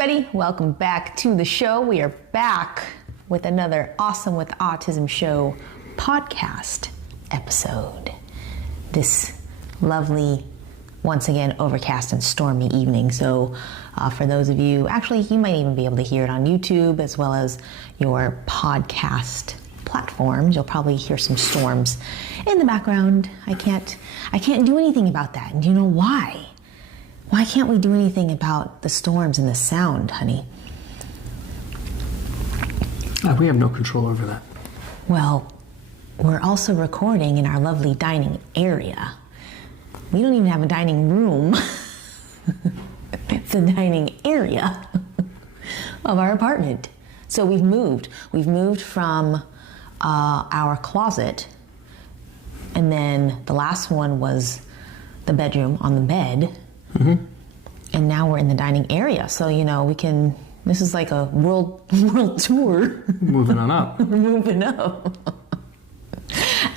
everybody. Welcome back to the show. We are back with another Awesome with Autism Show podcast episode. This lovely, once again, overcast and stormy evening. So for those of you, actually, you might even be able to hear it on YouTube as well as your podcast platforms. You'll probably hear some storms in the background. I can't do anything about that. And do you know why? Why can't we do anything about the storms and the sound, honey? We have no control over that. Well, we're also recording in our lovely dining area. We don't even have a dining room. It's the dining area of our apartment. So we've moved. We've moved from our closet, and then the last one was the bedroom on the bed. Mm-hmm. And now we're in the dining area, so we can. This is like a world tour. Moving on up. Moving up.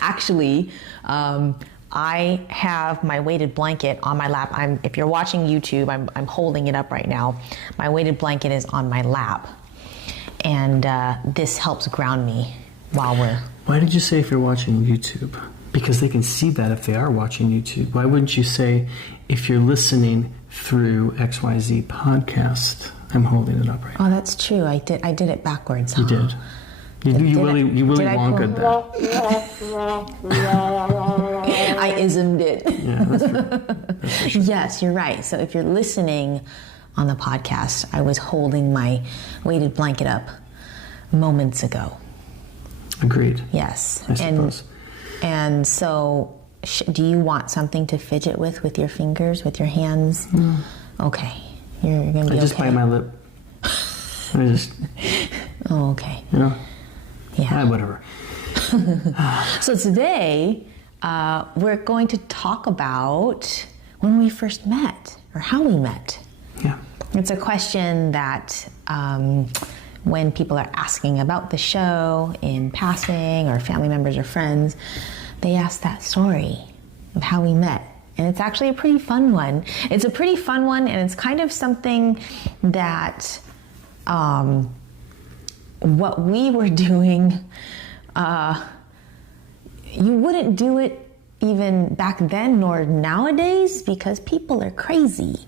Actually, I have my weighted blanket on my lap. If you're watching YouTube, I'm holding it up right now. My weighted blanket is on my lap, and this helps ground me while we're. Why did you say if you're watching YouTube? Because they can see that if they are watching YouTube. Why wouldn't you say if you're listening through XYZ podcast? I'm holding it up right now. Oh, that's true. I did it backwards. Huh? You did. You really wonkered that. I ismed it. Yeah, that's for sure. Yes, you're right. So if you're listening on the podcast, I was holding my weighted blanket up moments ago. Agreed. Yes. I suppose. And so, do you want something to fidget with your fingers, with your hands? No. Okay. You're going to be okay. I just bite my lip. Oh, okay. Yeah. Whatever. So today, we're going to talk about when we first met, or how we met. Yeah. It's a question that when people are asking about the show in passing, or family members or friends, they ask that story of how we met. And it's actually a pretty fun one. It's a pretty fun one, and it's kind of something that what we were doing, you wouldn't do it even back then nor nowadays, because people are crazy.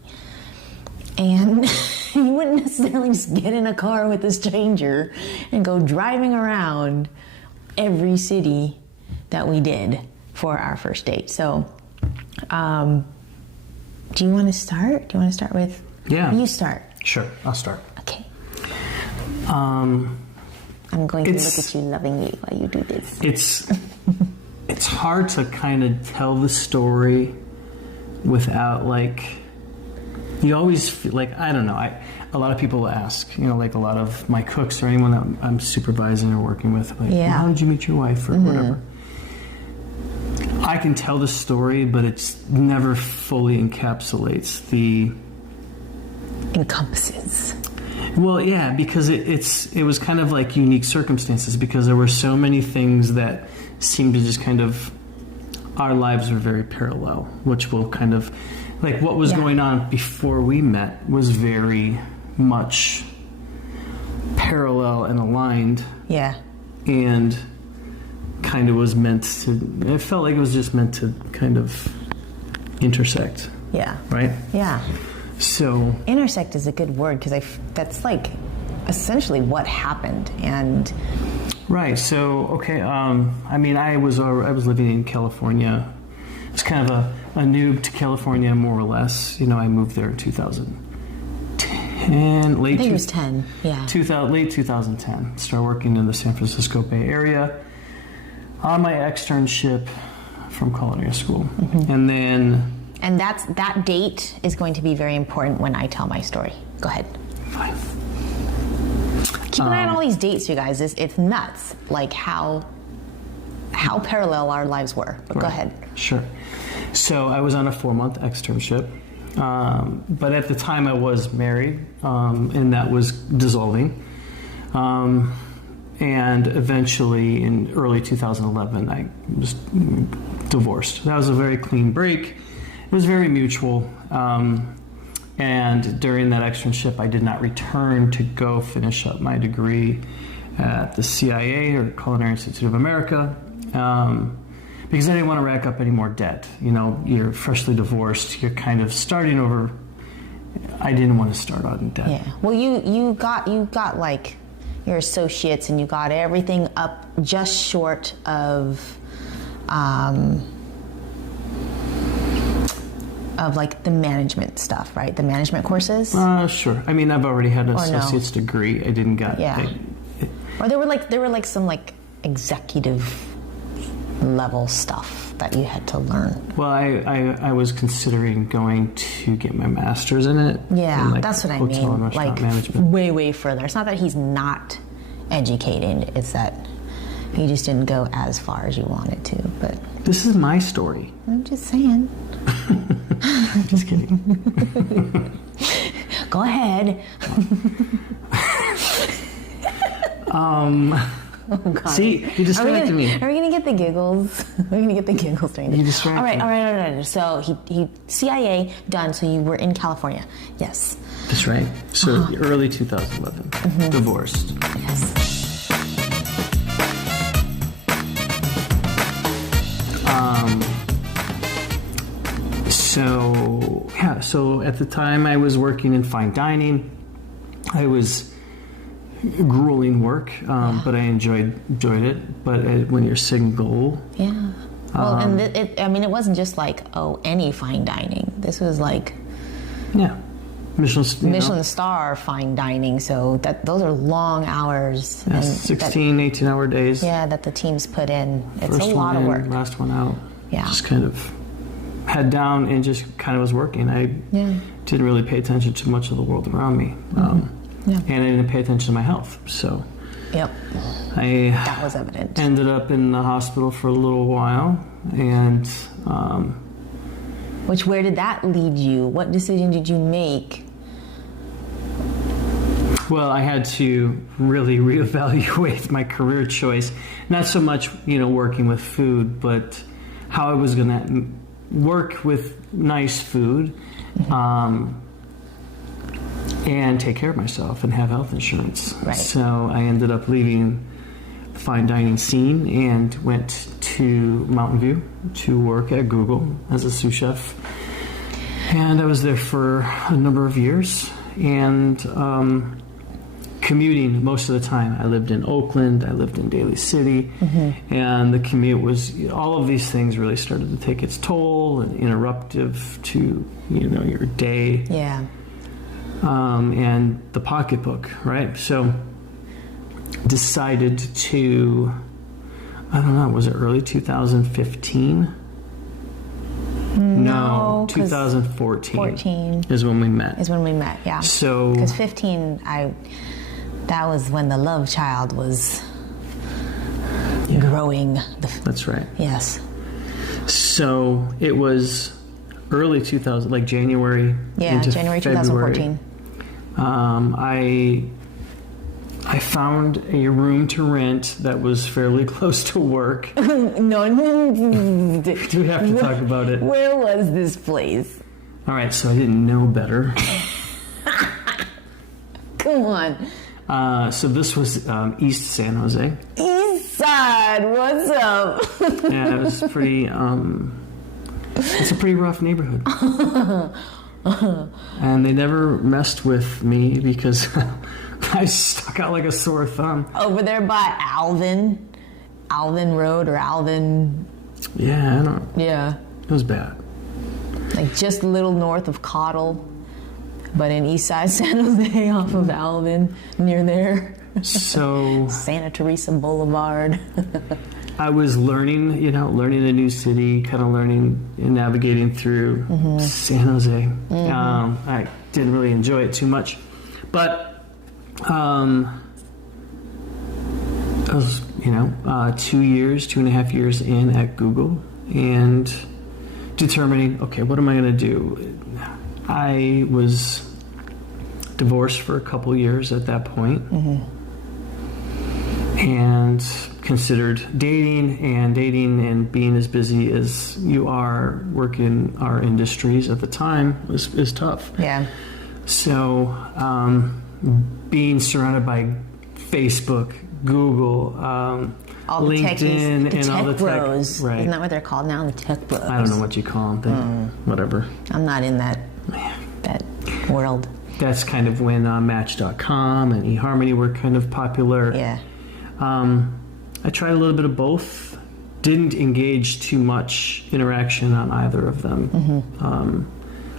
And you wouldn't necessarily just get in a car with a stranger and go driving around every city that we did for our first date. So, do you want to start? Do you want to start with? Yeah. You start. Sure, I'll start. Okay. I'm going to look at you lovingly while you do this. It's hard to kind of tell the story without you always feel I don't know. A lot of people ask, a lot of my cooks or anyone that I'm supervising or working with, well, how did you meet your wife or whatever? I can tell the story, but it's never fully encapsulates the... Encompasses. Well, yeah, because it was kind of like unique circumstances, because there were so many things that seemed to just kind of... Our lives were very parallel, which will kind of... what was going on before we met was very much parallel and aligned. Yeah. And kind of was meant to... It felt like it was just meant to kind of intersect. Yeah. Right? Yeah. So... Intersect is a good word, because that's essentially what happened. And... Right. So, okay. I was living in California. It's kind of a noob to California, more or less. I moved there in 2010, I think it was 10, yeah. Late 2010. Started working in the San Francisco Bay Area on my externship from culinary school. Mm-hmm. And then... And that date is going to be very important when I tell my story. Go ahead. Fine. Keep an eye on all these dates, you guys. It's nuts, how parallel our lives were. But go ahead. Sure. So I was on a 4-month externship, but at the time I was married, and that was dissolving. And eventually, in early 2011, I was divorced. That was a very clean break. It was very mutual. And during that externship, I did not return to go finish up my degree at the CIA, or Culinary Institute of America, because I didn't want to rack up any more debt. You know, you're freshly divorced, you're kind of starting over. I didn't want to start out in debt. Yeah. Well, you got like your associates, and you got everything up just short of like the management stuff, right? The management courses. Sure. I mean, I've already had an associate's degree. I didn't get. Yeah. Or there were like some like executive level stuff that you had to learn. Well, I was considering going to get my master's in it. Yeah, in, like, that's what I hotel mean. and restaurant Like management. way further. It's not that he's not educated. It's that he just didn't go as far as you wanted to. But this is my story. I'm just saying. Just kidding. Go ahead. Oh, God. See, you distracted me. Are we gonna get the giggles? We're gonna get the giggles during this. You distracted me. All right. So he CIA done. So you were in California. Yes. That's right. So early 2011, divorced. Yes. So at the time I was working in fine dining. I was grueling work, but I enjoyed it. But when you're single, yeah. Well, and it wasn't just like any fine dining. This was like Michelin star fine dining. So those are long hours. Yeah, 16, 18-hour days. Yeah, that the teams put in. It's First a lot of work. Last one out. Yeah. Just kind of head down and just kind of was working. I didn't really pay attention to much of the world around me. And I didn't pay attention to my health. So that was evident. Ended up in the hospital for a little while. And where did that lead you? What decision did you make? Well, I had to really reevaluate my career choice. Not so much, working with food, but how I was going to work with nice food and take care of myself and have health insurance. Right. So I ended up leaving the fine dining scene and went to Mountain View to work at Google as a sous chef. And I was there for a number of years and commuting most of the time. I lived in Oakland, I lived in Daly City, and the commute was, all of these things really started to take its toll and interruptive to, your day. Yeah. And the pocketbook, right? So decided to, I don't know, was it early 2015? No, 2014 is when we met. Yeah. So because 15, that was when the love child was growing. That's right. Yes. So it was early 2000, like January. Yeah, into January February. 2014. I found a room to rent that was fairly close to work. No. Do we have to talk about it? Where was this place? All right, so I didn't know better. Come on. So this was East San Jose. East Side, what's up? Yeah, it was pretty. It's a pretty rough neighborhood. And they never messed with me because I stuck out like a sore thumb. Over there by Alvin Road or Alvin. Yeah, I don't. Yeah. It was bad. Like just a little north of Cottle, but in East Side San Jose off of Alvin, near there. So Santa Teresa Boulevard. I was learning a new city, kind of learning and navigating through San Jose. I didn't really enjoy it too much, but I was, 2.5 years in at Google and determining, okay, what am I going to do? I was divorced for a couple years at that point. And considered dating, and being as busy as you are working our industries at the time is tough. Yeah. So being surrounded by Facebook, Google, all the LinkedIn, the and all the tech bros. right. Isn't that what they're called now? The tech bros. I don't know what you call them. Whatever. I'm not in that world. That's kind of when Match.com and eHarmony were kind of popular. Yeah. I tried a little bit of both. Didn't engage too much interaction on either of them.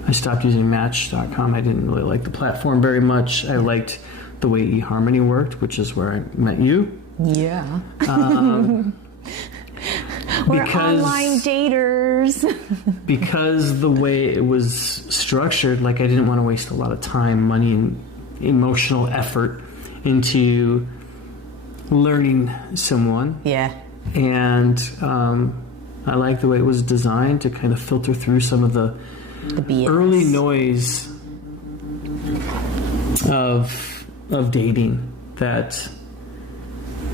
I stopped using Match.com. I didn't really like the platform very much. I liked the way eHarmony worked, which is where I met you. Yeah. We're online daters. Because the way it was structured, like I didn't want to waste a lot of time, money, and emotional effort into learning someone. Yeah. And I like the way it was designed to kind of filter through some of the BS. early noise of dating that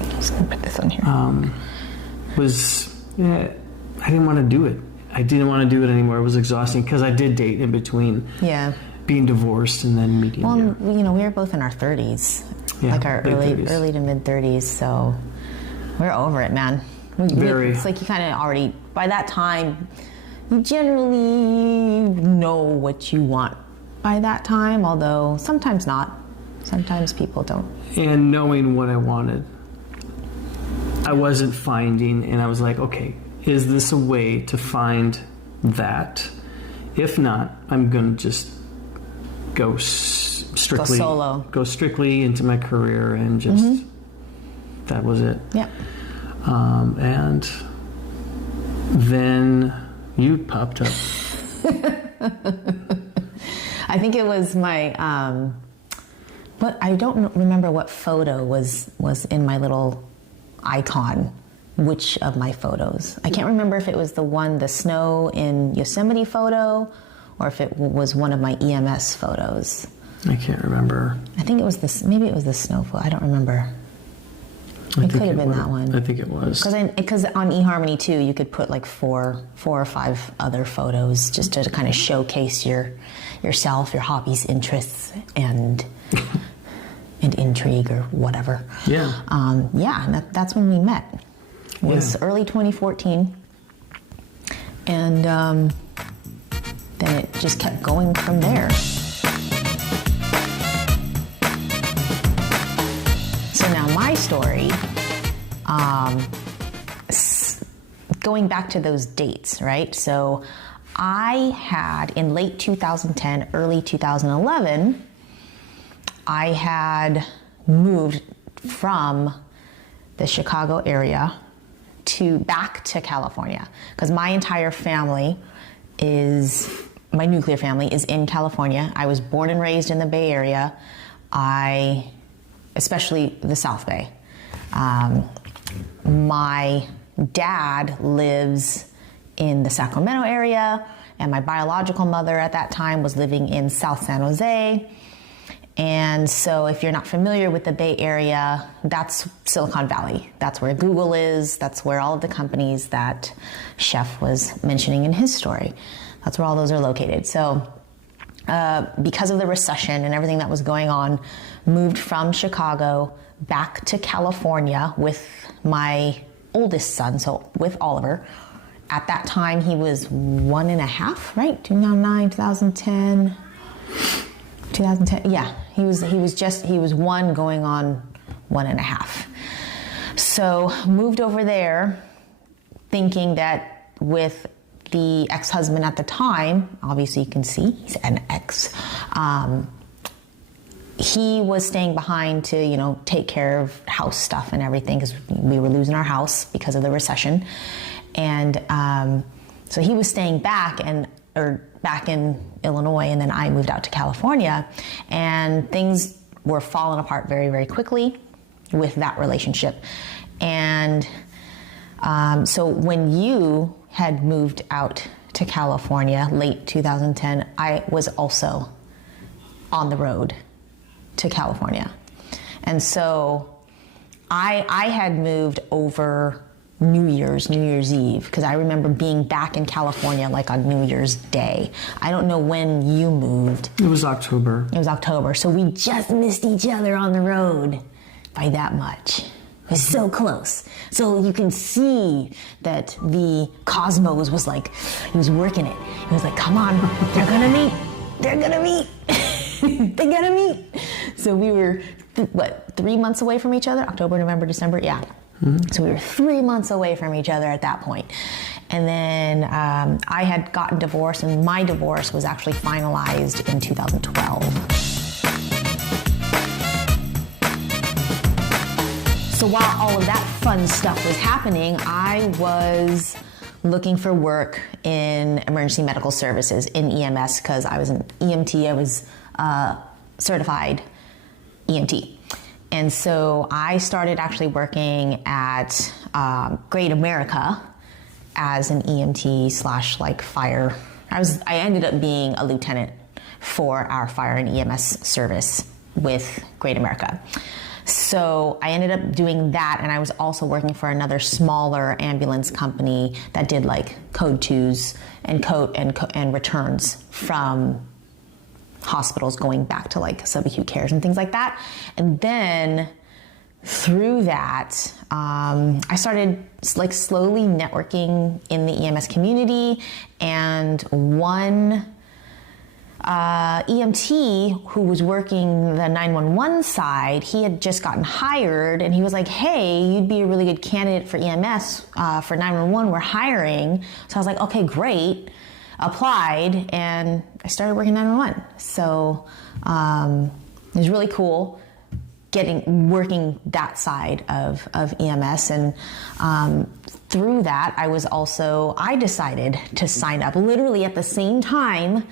I'm just gonna put this on here. I didn't want to do it. I didn't want to do it anymore. It was exhausting because I did date in between. Yeah. Being divorced and then meeting. Well, we were both in our 30s, like our early to mid 30s. So we're over it, man. It's like you kind of already by that time. You generally know what you want by that time, although sometimes not. Sometimes people don't. And knowing what I wanted, I wasn't finding, and I was like, okay, is this a way to find that? If not, I'm going to just go solo. Go strictly into my career, and just, that was it. Yeah. And then you popped up. I think it was my, but I don't remember what photo was in my little icon. Which of my photos? I can't remember if it was the snow in Yosemite photo, or if it was one of my EMS photos. I can't remember. I think it was maybe it was the snow photo. I don't remember. It could have been that one. I think it was. Because on eHarmony too, you could put like four or five other photos just to kind of showcase yourself, your hobbies, interests, and intrigue or whatever. Yeah. And that's when we met. It was early 2014, and then it just kept going from there. So now my story, going back to those dates, right? So I had, in late 2010, early 2011, I had moved from the Chicago area back to California, because my entire family my nuclear family is in California. I was born and raised in the Bay Area, especially the South Bay. My dad lives in the Sacramento area, and my biological mother at that time was living in South San Jose. And so if you're not familiar with the Bay Area, that's Silicon Valley. That's where Google is. That's where all of the companies that Chef was mentioning in his story. That's where all those are located. So because of the recession and everything that was going on, moved from Chicago back to California with my oldest son, so with Oliver. At that time, he was 1.5, right? 2010. 2010, yeah, he was one going on 1.5. So moved over there thinking that with the ex-husband at the time, obviously you can see he's an ex, he was staying behind to, take care of house stuff and everything, because we were losing our house because of the recession. And so he was staying back in Illinois, and then I moved out to California, and things were falling apart very, very quickly with that relationship. And so when you had moved out to California, late 2010, I was also on the road to California. And so I had moved over New Year's Eve, because I remember being back in California like on New Year's Day. I don't know when you moved. It was October. It was October, so we just missed each other on the road by that much. It was so close. So you can see that the cosmos was like, he was working it. It was like, come on, they're gonna meet. They're gonna meet. They gotta meet. So we were, 3 months away from each other? October, November, December? Yeah. Mm-hmm. So we were 3 months away from each other at that point. And then I had gotten divorced, and my divorce was actually finalized in 2012. So while all of that fun stuff was happening, I was looking for work in emergency medical services in EMS, because I was an EMT. I was certified EMT. And so I started actually working at Great America as an EMT / like fire. I ended up being a lieutenant for our fire and EMS service with Great America. So I ended up doing that, and I was also working for another smaller ambulance company that did like code 2s and returns from hospitals going back to like subacute cares and things like that. And then through that, I started like slowly networking in the EMS community, and one EMT who was working the 911 side, he had just gotten hired, and he was like, hey, you'd be a really good candidate for EMS, for 911, we're hiring. So I was like, okay, great. Applied, and I started working 911. So it was really cool working that side of EMS. And through that, I decided to sign up literally at the same time.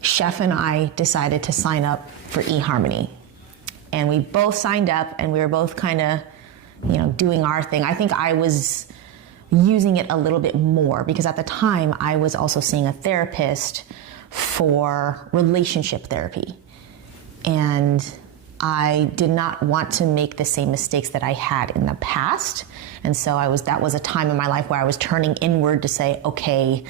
Chef and I decided to sign up for eHarmony, and we both signed up, and we were both kind of, doing our thing. I think I was using it a little bit more because at the time I was also seeing a therapist for relationship therapy, and I did not want to make the same mistakes that I had in the past. And so that was a time in my life where I was turning inward to say, okay,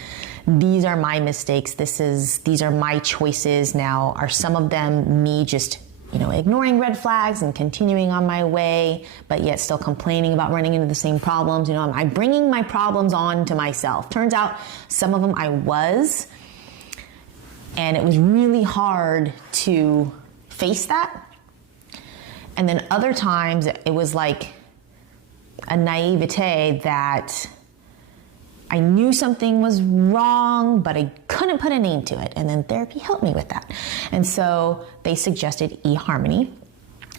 these are my mistakes. These are my choices. Now, are some of them me just, ignoring red flags and continuing on my way, but yet still complaining about running into the same problems? Am I bringing my problems on to myself? Turns out some of them I was, and it was really hard to face that. And then other times it was like a naivete that I knew something was wrong, but I couldn't put a name to it. And then therapy helped me with that. And so they suggested eHarmony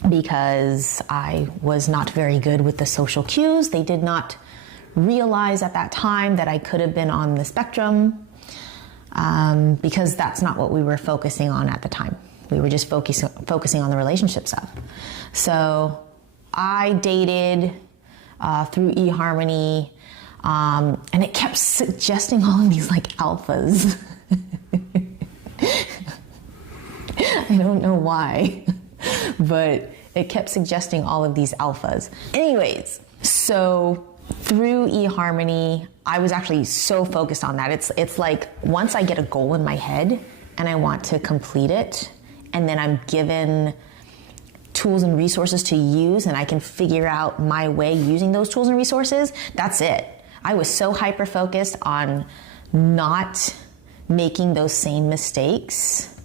because I was not very good with the social cues. They did not realize at that time that I could have been on the spectrum, because that's not what we were focusing on at the time. We were just focusing on the relationship stuff. So I dated through eHarmony, and it kept suggesting all of these like alphas. I don't know why, but it kept suggesting all of these alphas. Anyways, so through eHarmony, I was actually so focused on that. It's like once I get a goal in my head and I want to complete it, and then I'm given tools and resources to use, and I can figure out my way using those tools and resources, that's it. I was so hyper-focused on not making those same mistakes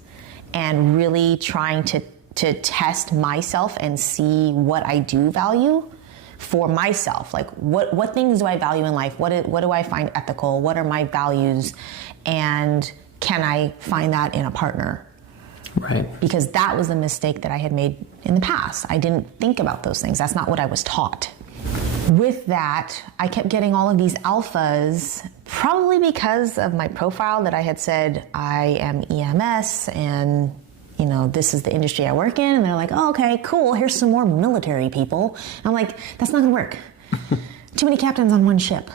and really trying to test myself and see what I do value for myself. Like, what things do I value in life? What do I find ethical? What are my values? And can I find that in a partner? Right. Because that was a mistake that I had made in the past. I didn't think about those things. That's not what I was taught. With that, I kept getting all of these alphas, probably because of my profile that I had said I am EMS and, this is the industry I work in. And they're like, oh, okay, cool. Here's some more military people. And I'm like, that's not gonna work. Too many captains on one ship.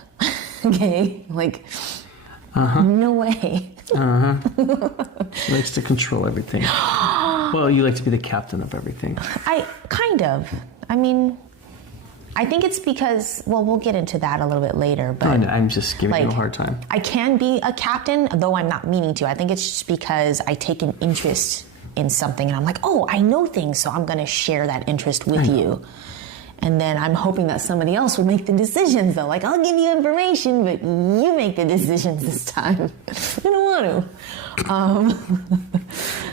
Okay, like, no way. She likes to control everything. Well, you like to be the captain of everything. I kind of. I mean, I think it's because, well, we'll get into that a little bit later, but I'm just giving you a hard time. I can be a captain, though I'm not meaning to. I think it's just because I take an interest in something and I'm like, oh, I know things, so I'm going to share that interest with you. And then I'm hoping that somebody else will make the decisions, though. Like, I'll give you information, but you make the decisions this time. I don't want to.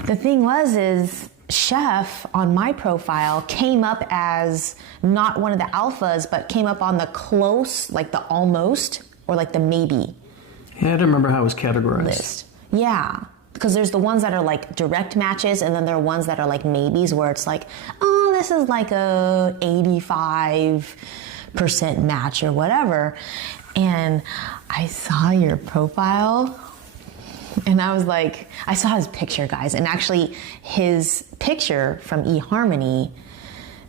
The thing is Chef on my profile came up as not one of the alphas, but came up on the close, like the almost, or like the maybe. Yeah, I don't remember how it was categorized. List. Yeah. Because there's the ones that are like direct matches, and then there are ones that are like maybes, where it's like, oh, this is like a 85% match or whatever. And I saw your profile, and I was like, I saw his picture, guys. And actually, his picture from eHarmony,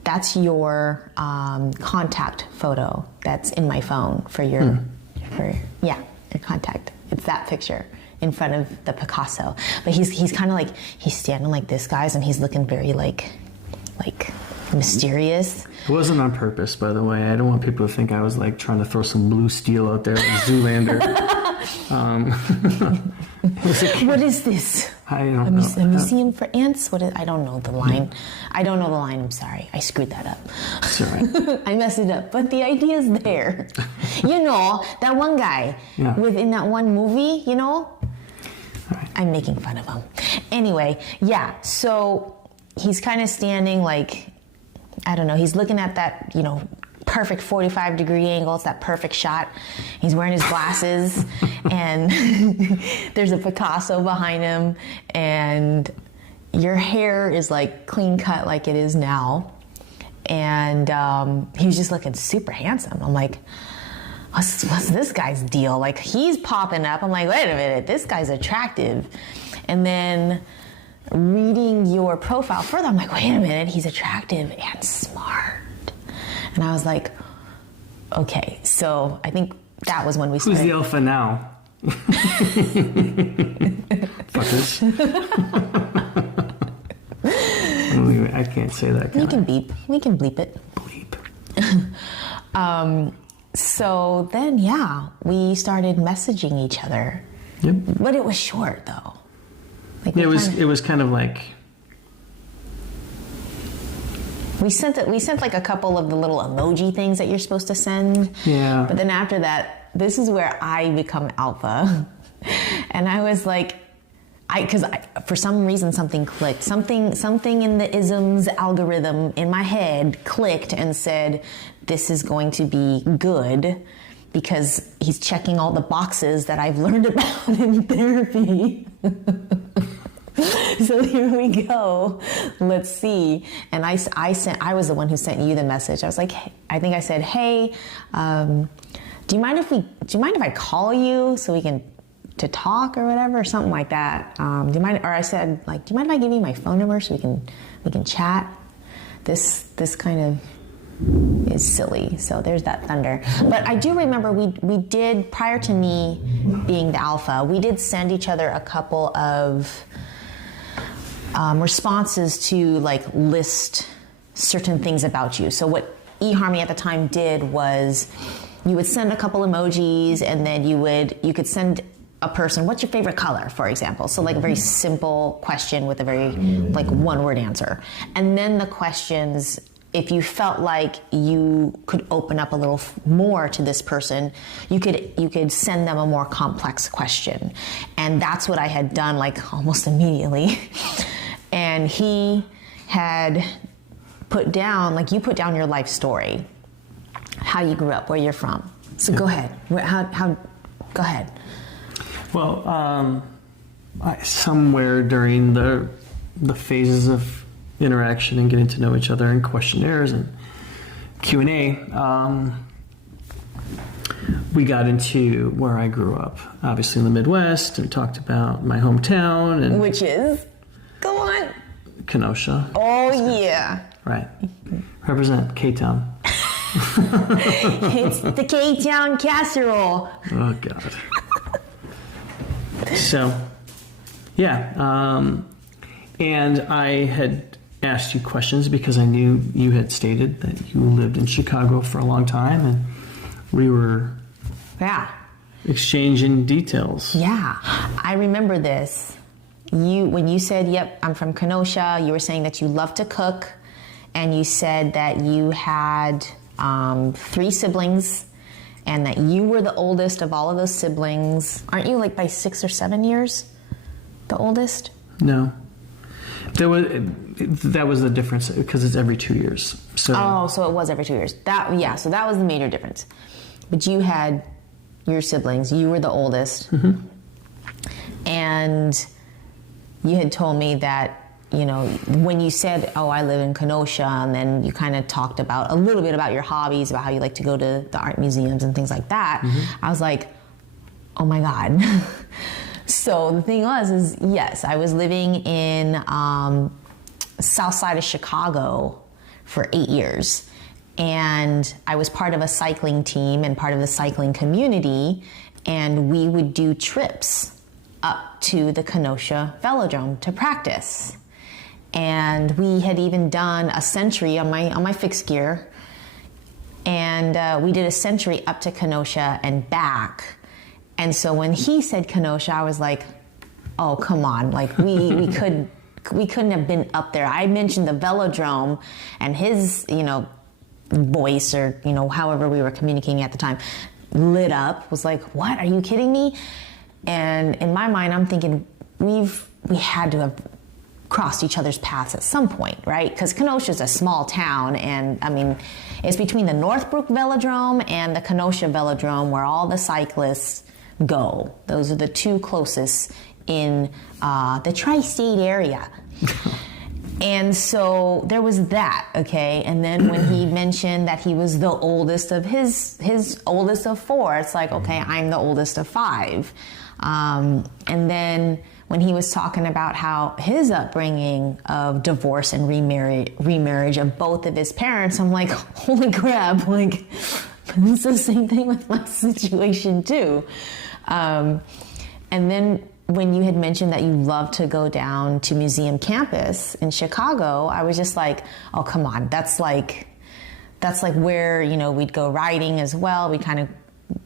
that's your contact photo that's in my phone for your, your contact. It's that picture in front of the Picasso. But he's kind of like, he's standing like this, guys, and he's looking very like mysterious. It wasn't on purpose, by the way. I don't want people to think I was like trying to throw some blue steel out there like Zoolander. What is this? I don't know. A museum for ants? I don't know the line. I don't know the line. I'm sorry. I screwed that up. It's all right. I messed it up. But the idea is there. You know, that one guy within that one movie, you know? Right. I'm making fun of him. Anyway, yeah. So he's kind of standing like, I don't know. He's looking at that, you know, perfect 45-degree angle. It's that perfect shot. He's wearing his glasses, and there's a Picasso behind him, and your hair is like clean cut like it is now. And he was just looking super handsome. I'm like, what's this guy's deal? Like, he's popping up. I'm like, wait a minute, this guy's attractive. And then reading your profile further, I'm like, wait a minute, he's attractive and smart. And I was like, okay, so I think that was when we started. Who's the alpha now? Fuckers. I can't say that. We can beep. We can bleep it. Bleep. So then, yeah, we started messaging each other. Yep. But it was short, though. Like it was kind of like. We sent like a couple of the little emoji things that you're supposed to send. Yeah. But then after that, this is where I become alpha. And I was like, because for some reason something clicked. Something in the isms algorithm in my head clicked and said, this is going to be good because he's checking all the boxes that I've learned about in therapy. So here we go. Let's see. And I was the one who sent you the message. I was like, I think I said, hey, do you mind if I call you so we can to talk or whatever, or something like that? Do you mind? Or I said, like, do you mind if I give you my phone number so we can chat? This kind of is silly. So there's that thunder. But I do remember we did, prior to me being the alpha, we did send each other a couple of responses to like list certain things about you. So what eHarmony at the time did was you would send a couple emojis, and then you could send a person, what's your favorite color, for example. So like a very simple question with a very like one-word answer. And then the questions, if you felt like you could open up a little more to this person, you could send them a more complex question. And that's what I had done like almost immediately. And he had put down, like you put down your life story, how you grew up, where you're from. So go ahead. Go ahead. Well, somewhere during the phases of interaction and getting to know each other and questionnaires and Q&A, we got into where I grew up, obviously in the Midwest, and talked about my hometown. And which is? Go on. Kenosha. Oh, yeah. Right. Represent K-Town. It's the K-Town casserole. Oh, God. So, yeah. And I had asked you questions because I knew you had stated that you lived in Chicago for a long time, and we were exchanging details. Yeah, I remember this. When you said, "Yep, I'm from Kenosha," you were saying that you love to cook, and you said that you had 3 siblings, and that you were the oldest of all of those siblings. Aren't you like by 6 or 7 years the oldest? No. That was the difference because it's every 2 years. So it was every 2 years. So that was the major difference. But you had your siblings. You were the oldest. Mm-hmm. And you had told me that, when you said, "Oh, I live in Kenosha," and then you kind of talked about a little bit about your hobbies, about how you like to go to the art museums and things like that. Mm-hmm. I was like, oh my God. So the thing is yes, I was living in south side of Chicago for 8 years. And I was part of a cycling team and part of the cycling community. And we would do trips up to the Kenosha Velodrome to practice. And we had even done a century on my fixed gear. And we did a century up to Kenosha and back. And so when he said Kenosha, I was like, oh, come on. Like we couldn't have been up there. I mentioned the Velodrome, and his, voice, or, however we were communicating at the time, lit up, was like, what? Are you kidding me? And in my mind, I'm thinking we had to have crossed each other's paths at some point, right? Because Kenosha is a small town, and I mean, it's between the Northbrook Velodrome and the Kenosha Velodrome where all the cyclists go. Those are the 2 closest in the tri-state area. And so there was that, okay? And then when he mentioned that he was the oldest of his oldest of 4, it's like, okay, I'm the oldest of 5. And then when he was talking about how his upbringing of divorce and remarriage of both of his parents, I'm like, holy crap, like, it's the same thing with my situation too. And then when you had mentioned that you love to go down to Museum Campus in Chicago, I was just like, oh, come on. That's like where, we'd go riding as well. We kind of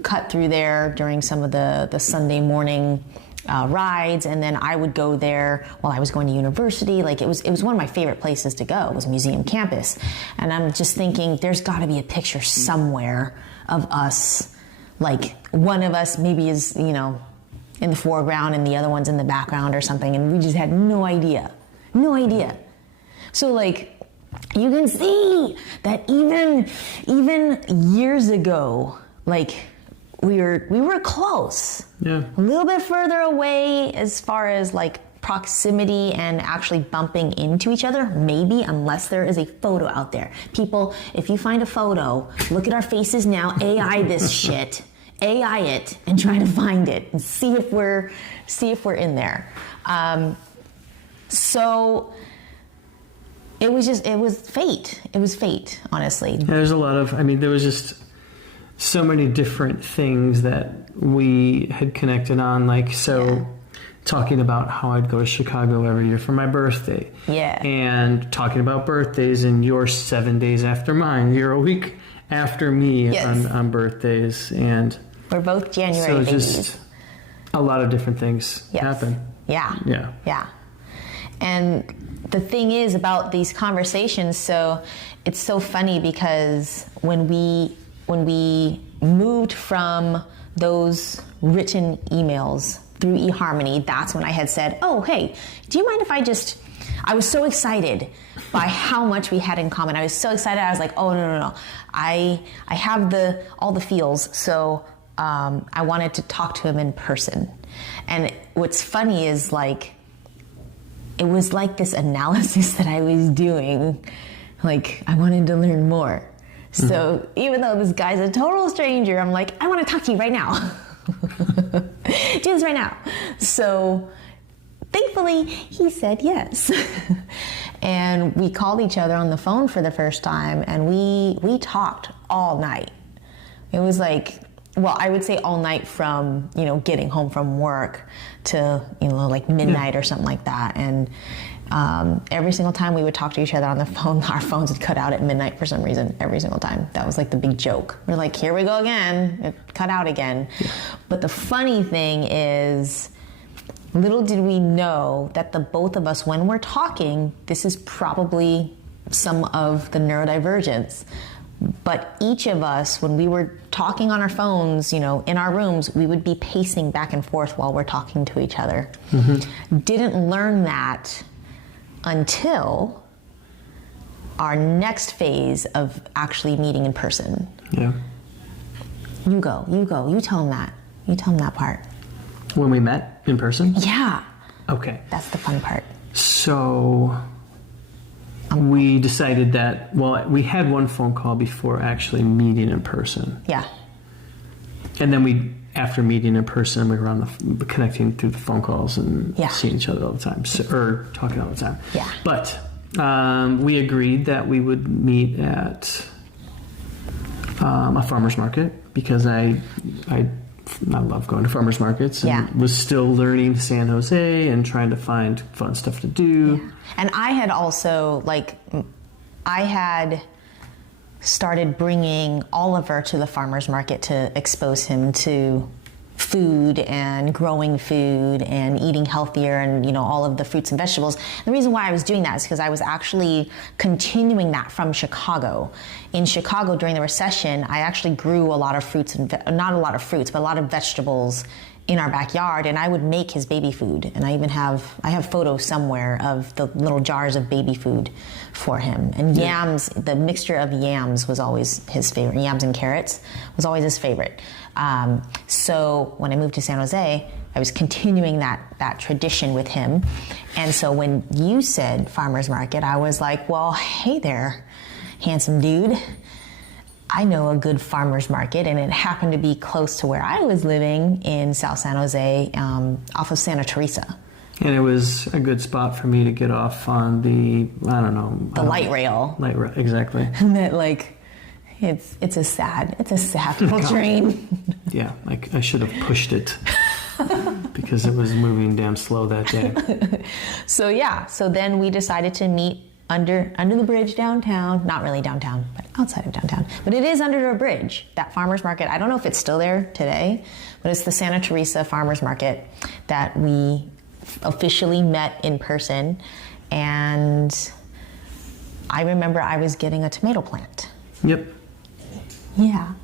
cut through there during some of the Sunday morning rides. And then I would go there while I was going to university. Like it was one of my favorite places to go, was Museum Campus. And I'm just thinking there's got to be a picture somewhere of us, like one of us maybe is, in the foreground and the other one's in the background or something, and we just had no idea. So like, you can see that even years ago, like we were close. Yeah. A little bit further away as far as like proximity and actually bumping into each other, maybe, unless there is a photo out there. People, if you find a photo, look at our faces now, AI this shit. AI it and try to find it and see if we're in there. So it was fate. It was fate, honestly. Yeah, there's a lot of, there was just so many different things that we had connected on. Talking about how I'd go to Chicago every year for my birthday. Yeah. And talking about birthdays, and you're 7 days after mine. You're a week after me. Yes. on birthdays. And we're both January babies. Just a lot of different things happen. Yeah. And the thing is about these conversations, so it's so funny because when we moved from those written emails through eHarmony, that's when I had said, oh, hey, do you mind if I was so excited by how much we had in common. I was so excited. I was like, oh, no. I have all the feels. So I wanted to talk to him in person. And what's funny is like, it was like this analysis that I was doing. Like, I wanted to learn more. Mm-hmm. So even though this guy's a total stranger, I'm like, I want to talk to you right now. Do this right now. So thankfully, he said yes. And we called each other on the phone for the first time, and we talked all night. It was like well, I would say all night from, getting home from work to, like midnight or something like that. And every single time we would talk to each other on the phone, our phones would cut out at midnight for some reason, every single time. That was like the big joke. We're like, here we go again, it cut out again. Yeah. But the funny thing is, little did we know that the both of us, when we're talking, this is probably some of the neurodivergence. But each of us, when we were talking on our phones, in our rooms, we would be pacing back and forth while we're talking to each other. Mm-hmm. Didn't learn that until our next phase of actually meeting in person. Yeah. You tell them that. You tell them that part. When we met in person? Yeah. Okay. That's the fun part. So we decided that, we had one phone call before actually meeting in person. Yeah. And then after meeting in person, we were connecting through the phone calls and seeing each other all the time, or talking all the time. Yeah. But we agreed that we would meet at a farmer's market because I love going to farmers markets and was still learning San Jose and trying to find fun stuff to do. Yeah. And I had also, I had started bringing Oliver to the farmer's market to expose him to food and growing food and eating healthier and, all of the fruits and vegetables. The reason why I was doing that is because I was actually continuing that from Chicago. In Chicago during the recession, I actually grew a lot of fruits not a lot of fruits, but a lot of vegetables in our backyard, and I would make his baby food. And I have photos somewhere of the little jars of baby food for him. And yams, the mixture of yams was always his favorite. Yams and carrots was always his favorite. So when I moved to San Jose, I was continuing that tradition with him. And so when you said farmer's market, I was like, well, hey there, handsome dude. I know a good farmer's market, and it happened to be close to where I was living in South San Jose, off of Santa Teresa. And it was a good spot for me to get off on the light rail. Light rail, exactly. And that, it's a sad little train. Yeah, I should have pushed it because it was moving damn slow that day. So then we decided to meet under the bridge downtown. Not really downtown, but outside of downtown. But it is under a bridge, that farmer's market. I don't know if it's still there today, but it's the Santa Teresa farmer's market that we officially met in person. And I remember I was getting a tomato plant. Yep. Yeah.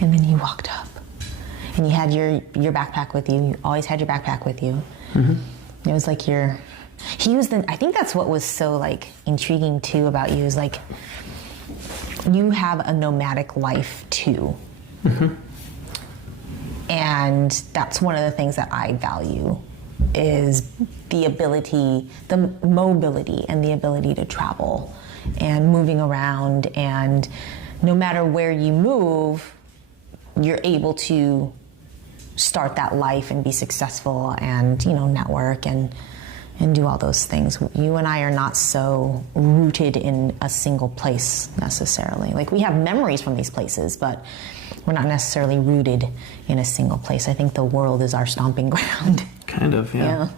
And then you walked up and you had your backpack with you. You always had your backpack with you. Mm-hmm. It was like I think that's what was so intriguing too about you, is you have a nomadic life too. Mm-hmm. And that's one of the things that I value, is the mobility and the ability to travel and moving around. And no matter where you move, you're able to start that life and be successful and, network and do all those things. You and I are not so rooted in a single place necessarily. We have memories from these places, but we're not necessarily rooted in a single place. I think the world is our stomping ground. Kind of, yeah.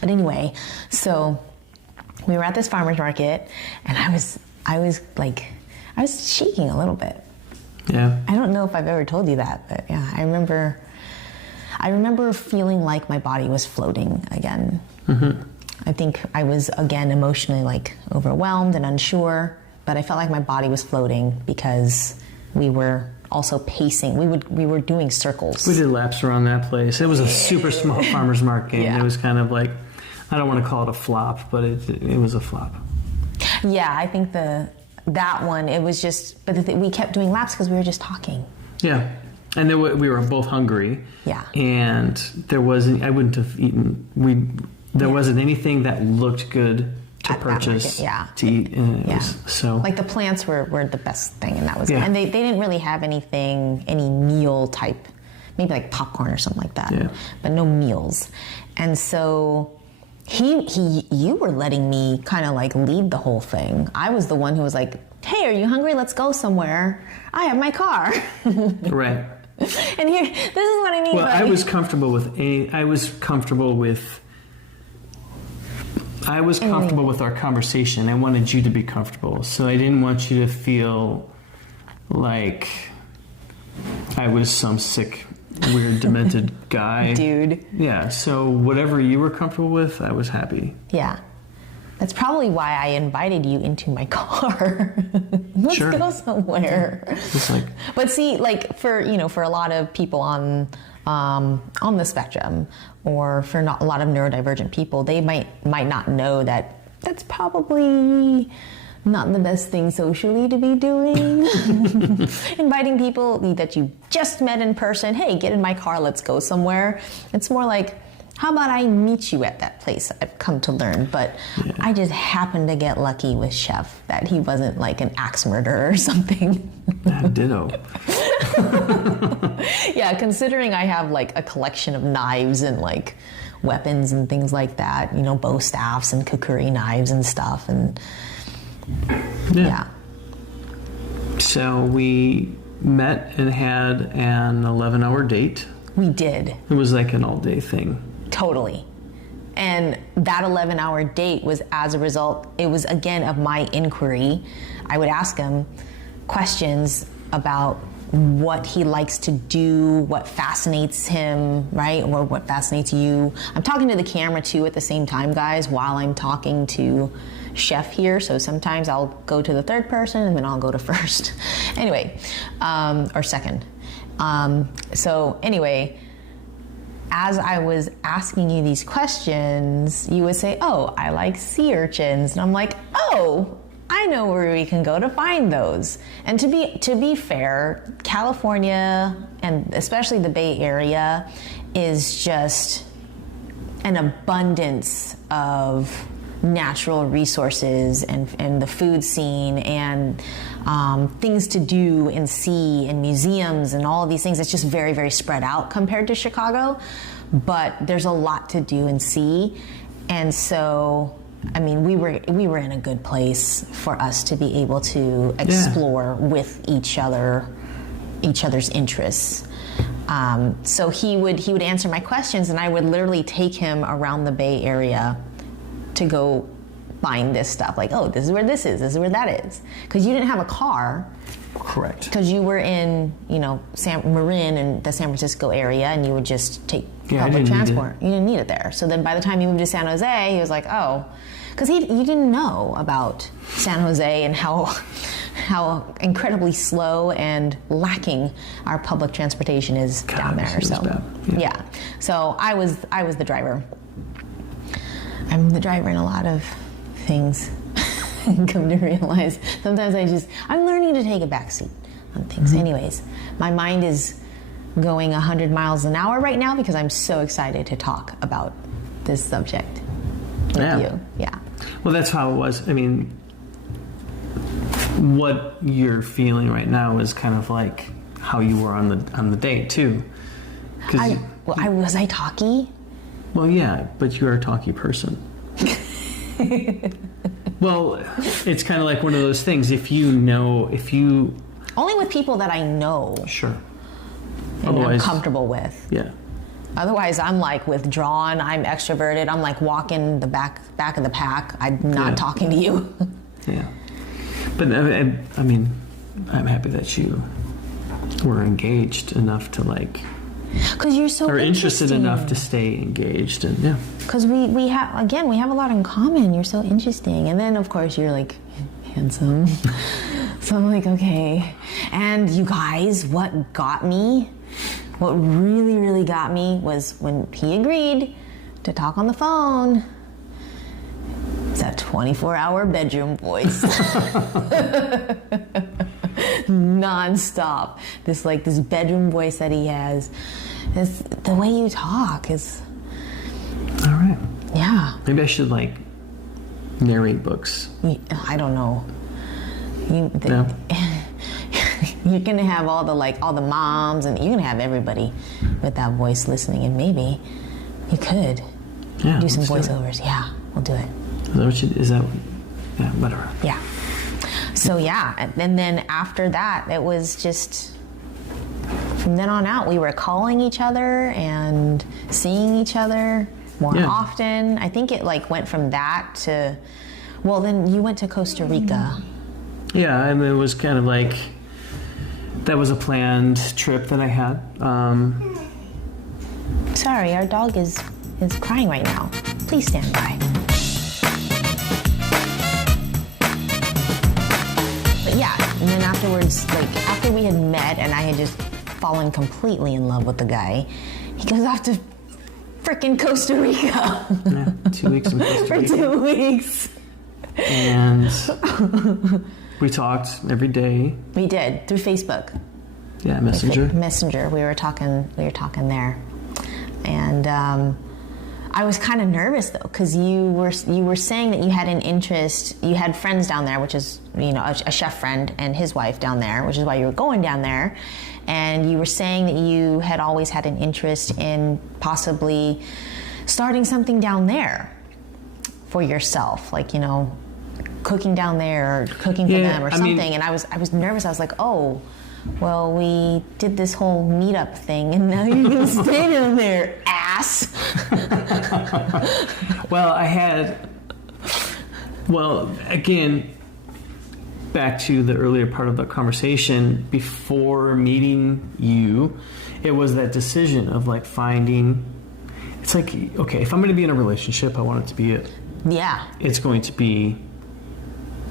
But anyway, so we were at this farmer's market, and I was shaking a little bit. Yeah. I don't know if I've ever told you that, but yeah, I remember feeling like my body was floating again. Mm-hmm. I think I was, again, emotionally overwhelmed and unsure, but I felt like my body was floating because we were also pacing. We were doing circles. We did laps around that place. It was a super small farmer's market. Yeah. It was kind of I don't want to call it a flop, but it was a flop. Yeah, I think that one, it was just, but we kept doing laps because we were just talking. Yeah. And then we were both hungry. Yeah. And I wouldn't have eaten, there wasn't anything that looked good to purchase, to eat. And the plants were the best thing, and that was it. And they didn't really have any meal type, maybe popcorn or something like that, but no meals. And so you were letting me kind of lead the whole thing. I was the one who was like, hey, are you hungry? Let's go somewhere. I have my car. Right. And here, this is what I mean. Well, I was comfortable with our conversation. I wanted you to be comfortable, so I didn't want you to feel like I was some sick, weird, demented guy. Dude. Yeah, so whatever you were comfortable with, I was happy. Yeah. That's probably why I invited you into my car. Let's go somewhere. Just like, but see, like for a lot of people on the spectrum, or for not a lot of neurodivergent people, they might not know that that's probably not the best thing socially to be doing. Inviting people that you just met in person, hey, get in my car, let's go somewhere. It's more like, how about I meet you at that place I've come to learn? But I just happened to get lucky with Chef that he wasn't like an axe murderer or something. Ditto. Yeah, considering I have like a collection of knives and like weapons and things like that, bow staffs and kukuri knives and stuff. And yeah. So we met and had an 11-hour date. We did. It was like an all-day thing. Totally. And that 11-hour date was as a result, it was again of my inquiry. I would ask him questions about what he likes to do, what fascinates him, right? Or what fascinates you. I'm talking to the camera too at the same time, guys, while I'm talking to Chef here. So sometimes I'll go to the third person and then I'll go to first. Anyway, or second. So anyway, as I was asking you these questions, you would say, oh, I like sea urchins. And I'm like, oh, I know where we can go to find those. And to be fair, California, and especially the Bay Area, is just an abundance of natural resources and the food scene and things to do and see and museums and all of these things. It's just very, very spread out compared to Chicago, but there's a lot to do and see. And so, I mean, we were in a good place for us to be able to explore with each other's interests. So he would answer my questions, and I would literally take him around the Bay Area to go find this stuff. Like, oh, this is where this is where that is. Because you didn't have a car. Correct. Because you were in, Marin and the San Francisco area, and you would just take public transport. You didn't need it there. So then by the time you moved to San Jose, he was like, oh, because you didn't know about San Jose and how incredibly slow and lacking our public transportation is down there. So bad. Yeah. So I was the driver. I'm the driver in a lot of things. Come to realize sometimes I'm learning to take a backseat on things. Mm-hmm. Anyways, my mind is going 100 miles an hour right now because I'm so excited to talk about this subject with you. Yeah. Well, that's how it was. I mean, what you're feeling right now is kind of like how you were on the date too. Was I talky? Well, yeah, but you're a talky person. Well, it's kind of like one of those things. If you only with people that I know. Sure. And otherwise, I'm comfortable with. Yeah. Otherwise, I'm like withdrawn. I'm extroverted. I'm like walking the back of the pack. I'm not talking to you. Yeah. But I mean, I'm happy that you were engaged enough to like. Because you're so interested enough to stay engaged, and yeah. Because we have a lot in common. You're so interesting, and then of course you're like handsome. So I'm like, okay. And you guys, what really, really got me was when he agreed to talk on the phone. It's that 24-hour bedroom voice. Non-stop. This bedroom voice that he has. The way you talk is... All right. Yeah. Maybe I should narrate books. I don't know. No? You're gonna have all the moms, and you're gonna have everybody with that voice listening, and maybe you could do some voiceovers. Yeah, we'll do it. Yeah, whatever. Yeah. So yeah, and then after that, it was just from then on out, we were calling each other and seeing each other more often. I think it like went from that to, well, then you went to Costa Rica. Yeah, I mean, it was kind of like, that was a planned trip that I had. Sorry, our dog is crying right now. Please stand by. But yeah, and then afterwards, like after we had met and I had just fallen completely in love with the guy, he goes off to freaking Costa Rica. Yeah, 2 weeks in Costa Rica. For 2 weeks. And we talked every day. We did, through Facebook. Yeah, Messenger. Messenger. We were talking there. And I was kind of nervous though, because you were saying that you had an interest. You had friends down there, which is a chef friend and his wife down there, which is why you were going down there. And you were saying that you had always had an interest in possibly starting something down there for yourself, like cooking down there or cooking for them or something. And I was nervous. I was like, oh. Well, we did this whole meetup thing, and now you're going to stay down there, ass. Well, again, back to the earlier part of the conversation, before meeting you, it was that decision of like finding, it's like, okay, if I'm going to be in a relationship, I want it to be it's going to be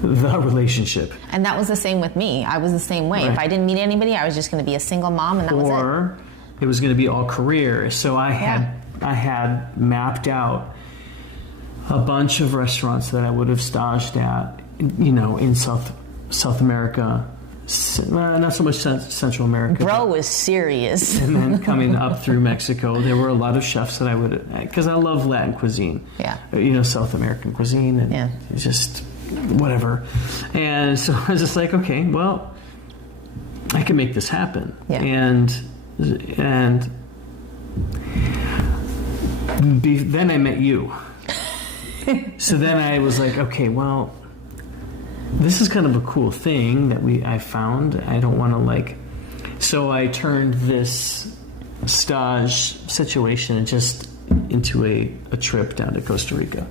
the relationship. And that was the same with me. I was the same way. Right. If I didn't meet anybody, I was just going to be a single mom, and that was it. Or it was going to be all career. So I had mapped out a bunch of restaurants that I would have staged at, in South America, not so much Central America. Bro was serious. And then coming up through Mexico, there were a lot of chefs that I would, because I love Latin cuisine. Yeah. South American cuisine, and just whatever. And so I was just like, okay, well, I can make this happen. Yeah. And then I met you. So then I was like, okay, well, this is kind of a cool thing that I found. I don't want to so I turned this stage situation into a trip down to Costa Rica.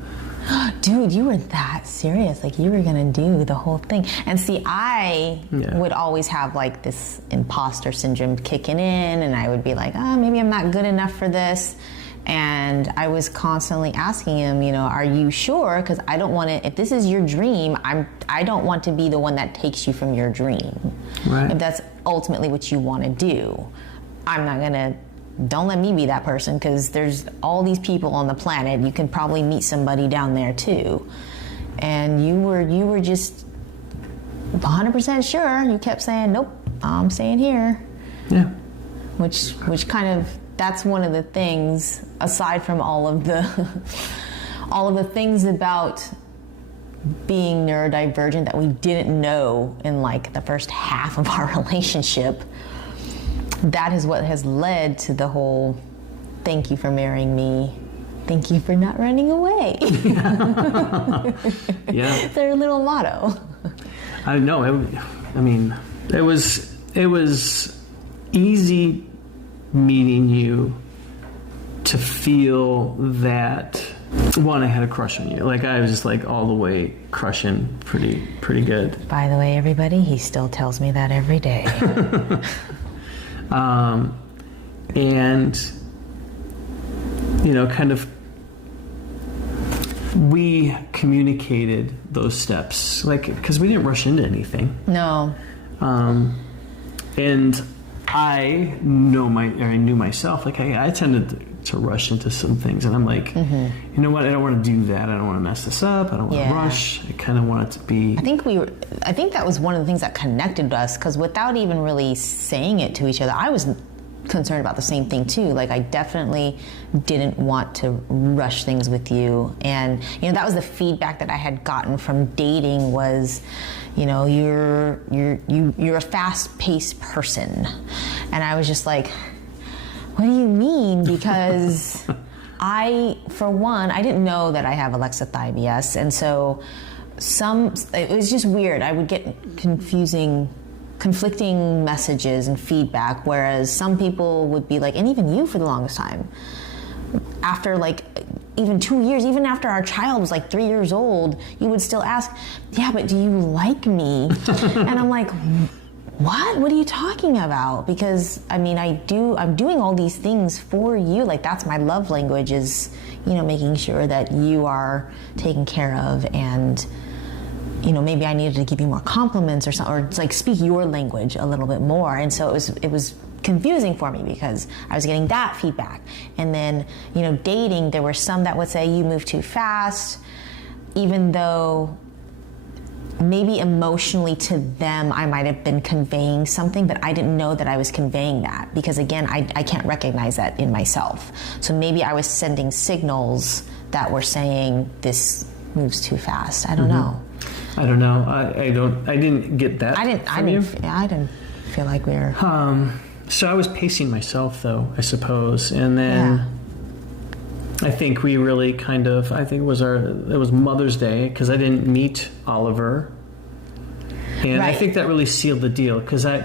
Dude, you were that serious. Like, you were going to do the whole thing. And see, I would always have this imposter syndrome kicking in, and I would be like, maybe I'm not good enough for this. And I was constantly asking him, are you sure? Because I don't want to, if this is your dream, I don't want to be the one that takes you from your dream. Right. If that's ultimately what you want to do, I'm not going to. Don't let me be that person, because there's all these people on the planet. You can probably meet somebody down there too. And you were just 100% sure. You kept saying, nope, I'm staying here. Yeah. Which kind of, that's one of the things, aside from all of the things about being neurodivergent that we didn't know in the first half of our relationship. That is what has led to the whole, thank you for marrying me, thank you for not running away. Yeah. It's their little motto. I know. It was easy meeting you to feel that, one, I had a crush on you. I was just all the way crushing pretty good. By the way, everybody, he still tells me that every day. And kind of we communicated those steps, because we didn't rush into anything. No. And I knew myself, I tended to rush into some things, and I'm like, you know what, I don't want to do that. I don't want to mess this up. I don't want to rush. I kind of want it to be. I think that was one of the things that connected us, because without even really saying it to each other, I was concerned about the same thing too. I definitely didn't want to rush things with you, and that was the feedback that I had gotten from dating was, you're a fast-paced person, and I was just like, what do you mean? Because for one, I didn't know that I have alexithymia, and so it was just weird. I would get confusing conflicting messages and feedback, whereas some people would be like, and even you for the longest time, after like even 2 years, even after our child was like 3 years old, you would still ask, yeah, but do you like me? And I'm like, what are you talking about? Because I mean, I'm doing all these things for you. Like, that's my love language, is, you know, making sure that you are taken care of. And, you know, maybe I needed to give you more compliments or something, or like speak your language a little bit more. And so it was confusing for me because I was getting that feedback. And then, you know, dating, there were some that would say you move too fast, even though maybe emotionally to them I might have been conveying something, but I didn't know that I was conveying that, because again, I can't recognize that in myself. So maybe I was sending signals that were saying this moves too fast. I don't know. I don't know. I didn't get that. I didn't feel like we were. So I was pacing myself, though, I suppose, and then I think we really kind of. I think it was Mother's Day, because I didn't meet Oliver, and I think that really sealed the deal, because I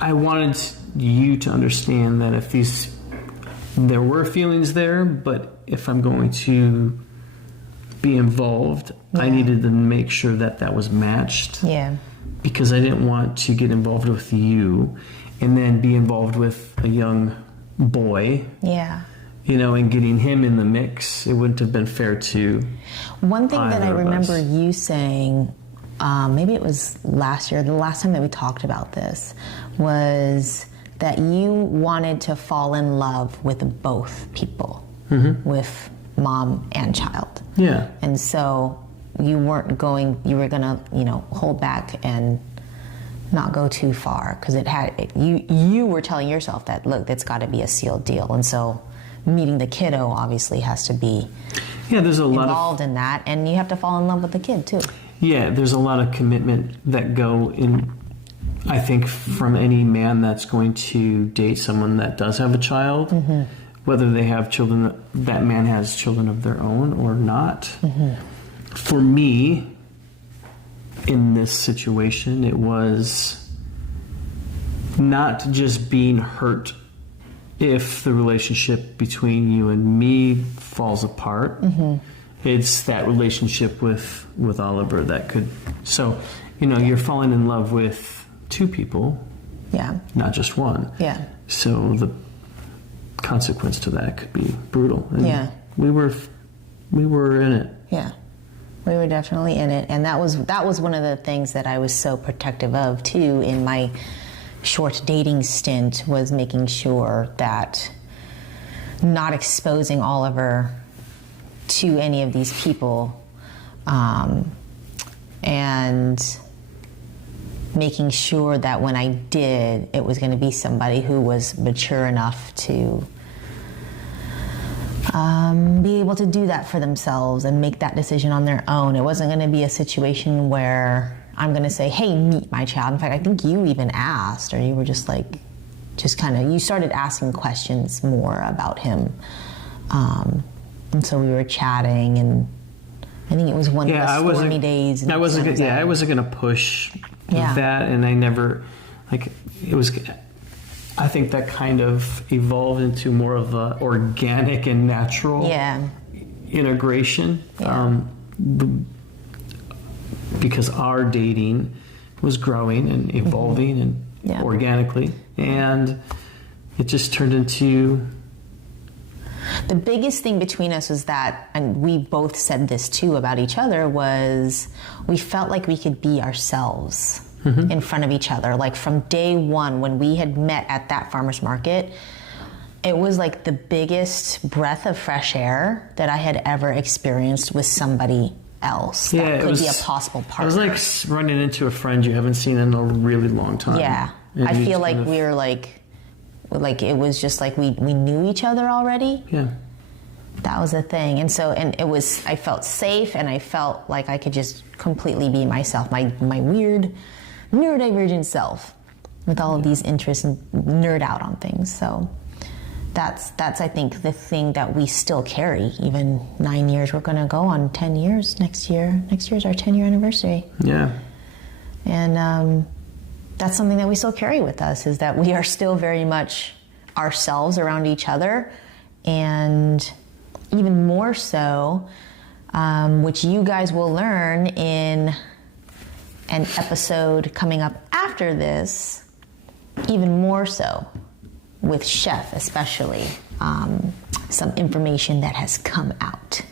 wanted you to understand that if there were feelings there, but if I'm going to be involved, I needed to make sure that was matched. Yeah. Because I didn't want to get involved with you and then be involved with a young boy. Yeah. You know, and getting him in the mix, it wouldn't have been fair to one thing that I remember you saying, maybe it was last year, the last time that we talked about this, was that you wanted to fall in love with both people, with mom and child. Yeah. And so you were gonna, you know, hold back and not go too far, because you were telling yourself that, look, that's got to be a sealed deal. And so meeting the kiddo obviously has to be there's a lot involved in that, and you have to fall in love with the kid too. Yeah, there's a lot of commitment that go in, I think, from any man that's going to date someone that does have a child, whether they have children, that man has children of their own or not. For me, in this situation, it was not just being hurt if the relationship between you and me falls apart. It's that relationship with Oliver that could. So, you know, you're falling in love with two people, not just one. So the consequence to that could be brutal. And we were in it. We were definitely in it, and that was one of the things that I was so protective of too in my short dating stint, was making sure that not exposing Oliver to any of these people, and making sure that when I did, it was going to be somebody who was mature enough to be able to do that for themselves and make that decision on their own. It wasn't going to be a situation where I'm going to say, hey, meet my child. In fact, I think you even asked, or you were just you started asking questions more about him. And so we were chatting, and I think it was one of the stormy days. I wasn't going to push that, and I never, it was... I think that kind of evolved into more of a organic and natural integration, because our dating was growing and evolving and organically, and it just turned into... The biggest thing between us was that, and we both said this too about each other, was we felt like we could be ourselves. In front of each other. Like from day one, when we had met at that farmer's market, it was like the biggest breath of fresh air that I had ever experienced with somebody else that could be a possible partner. It was like running into a friend you haven't seen in a really long time. Yeah. I feel like we were like it was just like we knew each other already. Yeah. That was the thing. And so, I felt safe, and I felt like I could just completely be myself, my weird neurodivergent self, with all of these interests and nerd out on things. So that's I think the thing that we still carry, even 9 years. We're going to go on 10 years next year. Next year's our 10-year anniversary. Yeah. And that's something that we still carry with us, is that we are still very much ourselves around each other, and even more so, which you guys will learn in an episode coming up after this, even more so with Chef especially, some information that has come out.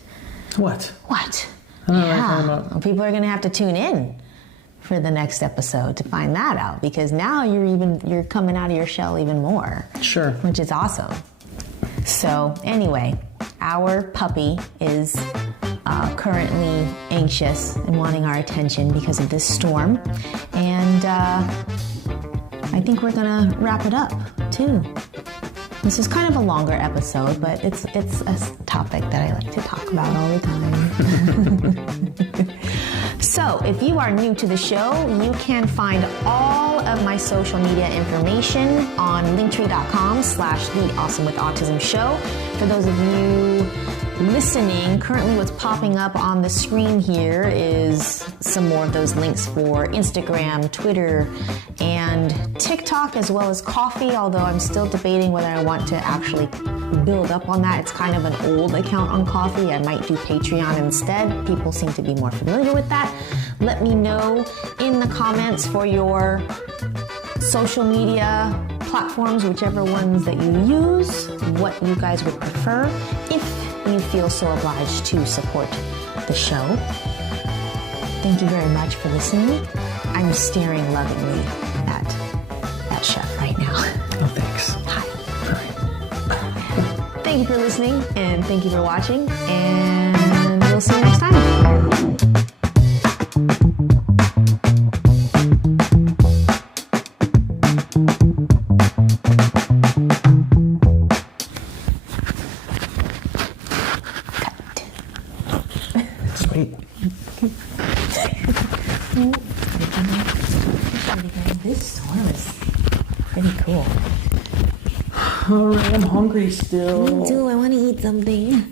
What? What? I don't know what you're talking about. Well, people are going to have to tune in for the next episode to find that out, because now you're coming out of your shell even more. Sure. Which is awesome. So anyway, our puppy is currently anxious and wanting our attention because of this storm, and I think we're gonna wrap it up too. This is kind of a longer episode, but it's a topic that I like to talk about all the time. So if you are new to the show, you can find all of my social media information on linktree.com/theawesomewithautism show. For those of you listening, currently what's popping up on the screen here is some more of those links for Instagram, Twitter, and TikTok, as well as Coffee, although I'm still debating whether I want to actually build up on that. It's kind of an old account on Coffee. I might do Patreon instead. People seem to be more familiar with that. Let me know in the comments for your social media platforms, whichever ones that you use, what you guys would prefer, if you feel so obliged to support the show. Thank you very much for listening. I'm staring lovingly at Chef right now. Oh, thanks. Hi. Thank you for listening, and thank you for watching, and we'll see you next time. Sweet. This storm is pretty cool. All right, I'm hungry still. Me too, I want to eat something.